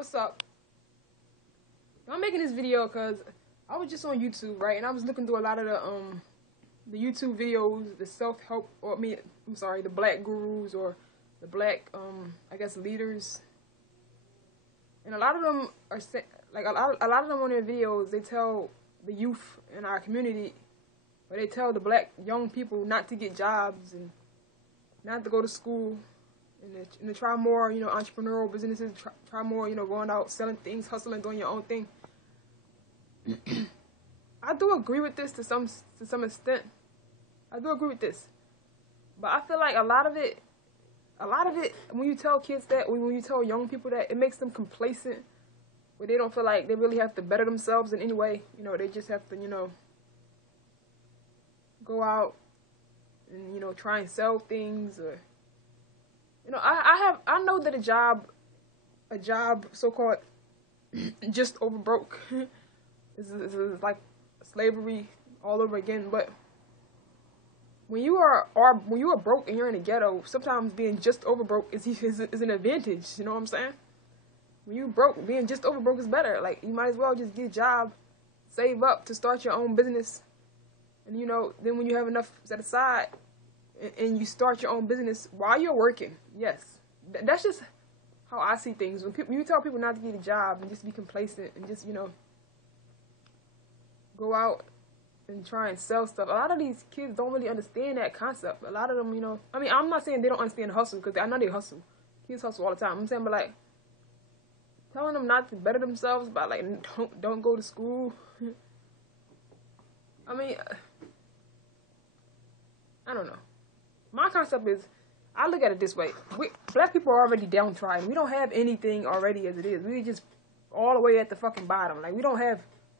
what's up? I'm making this video because I was just on YouTube, right? And I was looking through a lot of the YouTube videos, the self-help, or I'm sorry, the black gurus or the black, I guess, leaders. And a lot of them are, like, a lot of them on their videos, they tell the youth in our community, or they tell the black young people not to get jobs and not to go to school, and to try more, entrepreneurial businesses, try more, going out, selling things, hustling, doing your own thing. I do agree with this to some extent. I do agree with this. But I feel like a lot of it, when you tell kids that, when you tell young people that, it makes them complacent, where they don't feel like they really have to better themselves in any way. They just have to, go out and, try and sell things, or, I know that a job so-called just over broke is like slavery all over again. But when you are broke and you're in a ghetto, sometimes being just over broke is an advantage. You know what I'm saying? When you broke, being just over broke is better. Like, you might as well just get a job, save up to start your own business, and then when you have enough set aside, and you start your own business while you're working. Yes, that's just how I see things. When you tell people not to get a job and just be complacent and just go out and try and sell stuff, a lot of these kids don't really understand that concept. A lot of them, I'm not saying they don't understand hustle, because I know they hustle. Kids hustle all the time. I'm saying, but like, telling them not to better themselves by like don't go to school. I don't know. My concept is, I look at it this way. Black people are already downtrodden. We don't have anything already as it is. We just all the way at the fucking bottom. Like, we don't have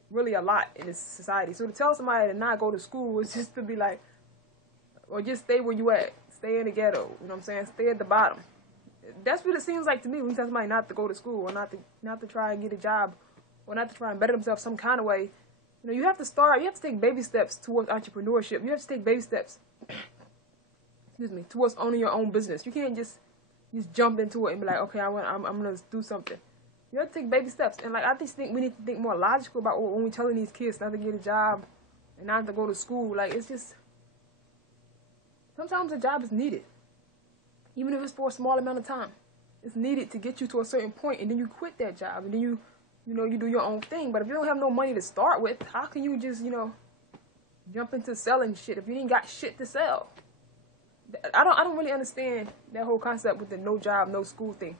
really a lot in this society. So to tell somebody to not go to school is just to be like, or just stay where you at. Stay in the ghetto. You know what I'm saying? Stay at the bottom. That's what it seems like to me when you tell somebody not to go to school, or not to try and get a job, or not to try and better themselves some kind of way. You have to take baby steps towards entrepreneurship. You have to take baby steps towards owning your own business. You can't just jump into it and be like, okay, I'm gonna do something. You have to take baby steps. And like, I just think we need to think more logical about when we're telling these kids not to get a job and not to go to school. Like, it's just, sometimes a job is needed, even if it's for a small amount of time. It's needed to get you to a certain point, and then you quit that job, and then you do your own thing. But if you don't have no money to start with, how can you just jump into selling shit if you ain't got shit to sell? I don't really understand that whole concept with the no job, no school thing.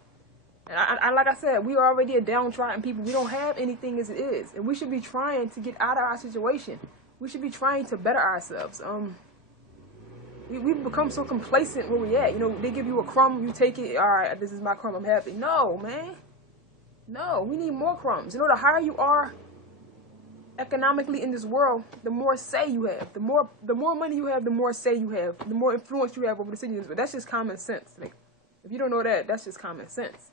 And I like I said, we are already a downtrodden people. We don't have anything as it is, and we should be trying to get out of our situation. We should be trying to better ourselves. We've become so complacent where we at. They give you a crumb, you take it. All right, this is my crumb, I'm happy. No, man. No, we need more crumbs. The higher you are economically in this world, the more say you have. The more money you have, the more say you have. The more influence you have over the citizens. But that's just common sense. Like, if you don't know that, that's just common sense.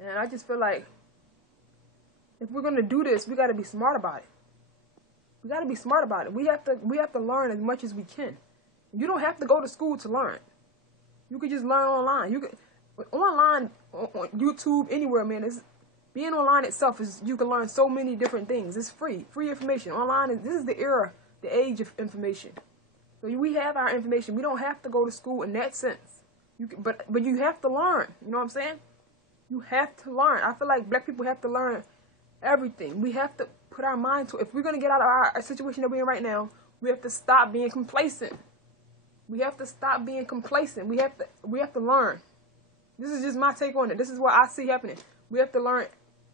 And I just feel like, if we're gonna do this, we gotta be smart about it. We gotta be smart about it. We have to learn as much as we can. You don't have to go to school to learn. You could just learn online. You could online, on YouTube, anywhere, man. Being online itself you can learn so many different things. It's free information. Online this is the era, the age of information. So we have our information. We don't have to go to school in that sense. But you have to learn. You know what I'm saying? You have to learn. I feel like black people have to learn everything. We have to put our mind to it. If we're gonna get out of our situation that we're in right now, we have to stop being complacent. We have to stop being complacent. We have to learn. This is just my take on it. This is what I see happening. We have to learn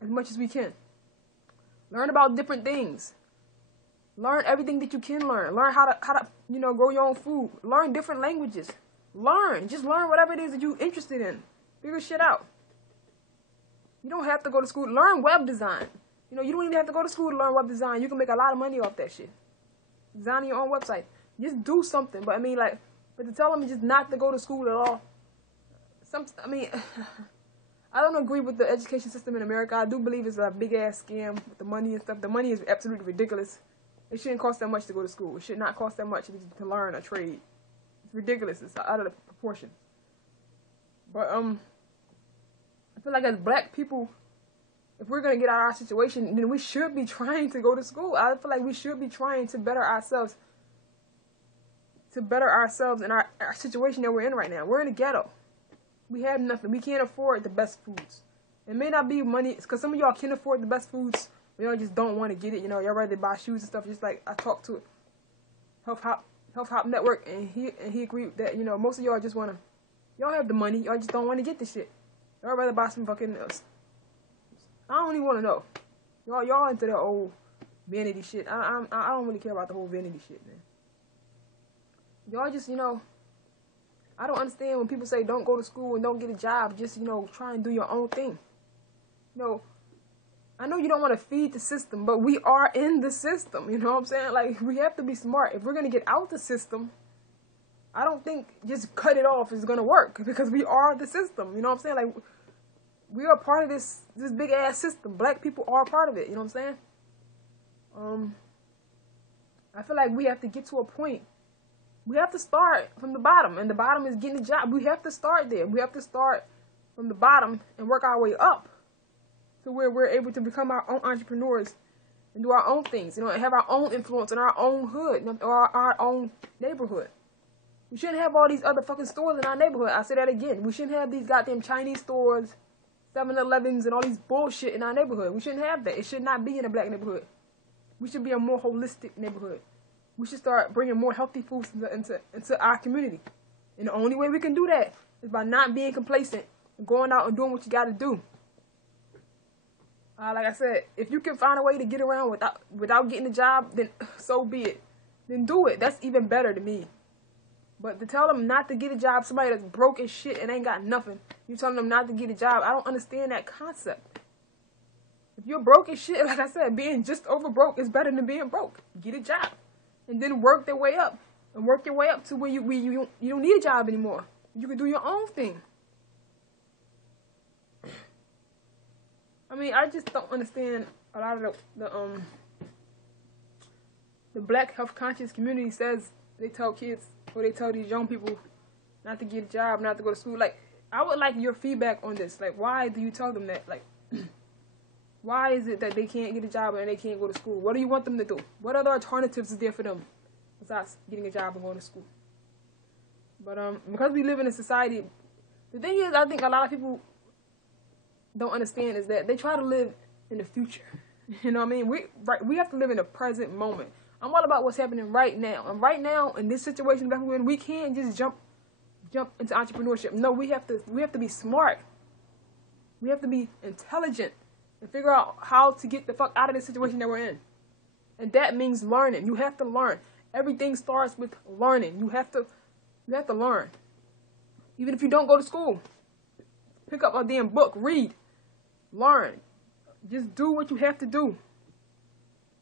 as much as we can. Learn about different things. Learn everything that you can learn. Learn how to grow your own food. Learn different languages. Just learn whatever it is that you're interested in. Figure shit out. You don't have to go to school. Learn web design. You don't even have to go to school to learn web design. You can make a lot of money off that shit. Designing your own website. Just do something. But but to tell them just not to go to school at all. I don't agree with the education system in America. I do believe it's a big-ass scam with the money and stuff. The money is absolutely ridiculous. It shouldn't cost that much to go to school. It should not cost that much to learn a trade. It's ridiculous. It's out of the proportion. But feel like as black people, if we're going to get out of our situation, then we should be trying to go to school. I feel like we should be trying to better ourselves. To better ourselves in our situation that we're in right now. We're in the ghetto. We have nothing. We can't afford the best foods. It may not be money, because some of y'all can afford the best foods, but y'all just don't want to get it. You know, y'all rather buy shoes and stuff. Just like I talked to Health Hop Network, and he agreed that, you know, most of y'all just want to, y'all have the money, y'all just don't want to get the shit. Y'all rather buy some fucking, I don't even want to know. Y'all into the old vanity shit. I don't really care about the whole vanity shit, man. Y'all just, you know, I don't understand when people say don't go to school and don't get a job. Just, you know, try and do your own thing. You know, I know you don't want to feed the system, but we are in the system. You know what I'm saying? Like, we have to be smart. If we're going to get out the system, I don't think just cut it off is going to work, because we are the system. You know what I'm saying? Like, we are part of this big ass system. Black people are part of it. You know what I'm saying? I feel like we have to get to a point. We have to start from the bottom, and the bottom is getting a job. We have to start there. We have to start from the bottom and work our way up to where we're able to become our own entrepreneurs and do our own things, you know, and have our own influence in our own hood, or our own neighborhood. We shouldn't have all these other fucking stores in our neighborhood. I say that again. We shouldn't have these goddamn Chinese stores, 7-Elevens, and all these bullshit in our neighborhood. We shouldn't have that. It should not be in a black neighborhood. We should be a more holistic neighborhood. We should start bringing more healthy foods into our community. And the only way we can do that is by not being complacent and going out and doing what you got to do. Like I said, if you can find a way to get around without getting a job, then so be it. Then do it. That's even better to me. But to tell them not to get a job, somebody that's broke as shit and ain't got nothing, you telling them not to get a job, I don't understand that concept. If you're broke as shit, like I said, being just over broke is better than being broke. Get a job. And then work their way up. And work your way up to where you don't need a job anymore. You can do your own thing. I mean, I just don't understand a lot of the black health conscious community says they tell kids, or they tell these young people not to get a job, not to go to school. Like, I would like your feedback on this. Like, why do you tell them that? Like, why is it that they can't get a job and they can't go to school? What do you want them to do? What other alternatives is there for them besides getting a job and going to school? But because we live in a society, the thing is, I think a lot of people don't understand is that they try to live in the future. You know what I mean? We have to live in the present moment. I'm all about what's happening right now. And right now, in this situation that we're in, we can't just jump into entrepreneurship. No, we have to be smart. We have to be intelligent and figure out how to get the fuck out of the situation that we're in. And that means learning. You have to learn. Everything starts with learning. You have to learn. Even if you don't go to school, pick up a damn book, read, learn. Just do what you have to do.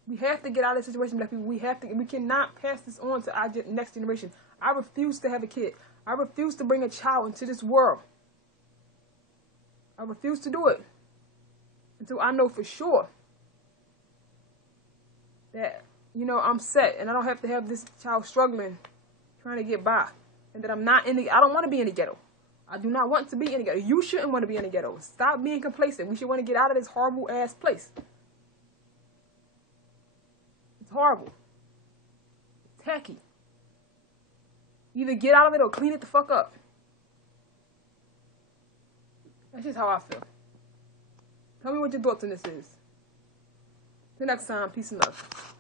We have to get out of the situation, black people. We cannot pass this on to our next generation. I refuse to have a kid. I refuse to bring a child into this world. I refuse to do it until I know for sure that, you know, I'm set and I don't have to have this child struggling, trying to get by, and that I don't want to be in the ghetto. I do not want to be in the ghetto. You shouldn't want to be in the ghetto. Stop being complacent. We should want to get out of this horrible ass place. It's horrible. It's tacky. Either get out of it or clean it the fuck up. That's just how I feel. Tell me what your thoughts on this is. Till next time, peace and love.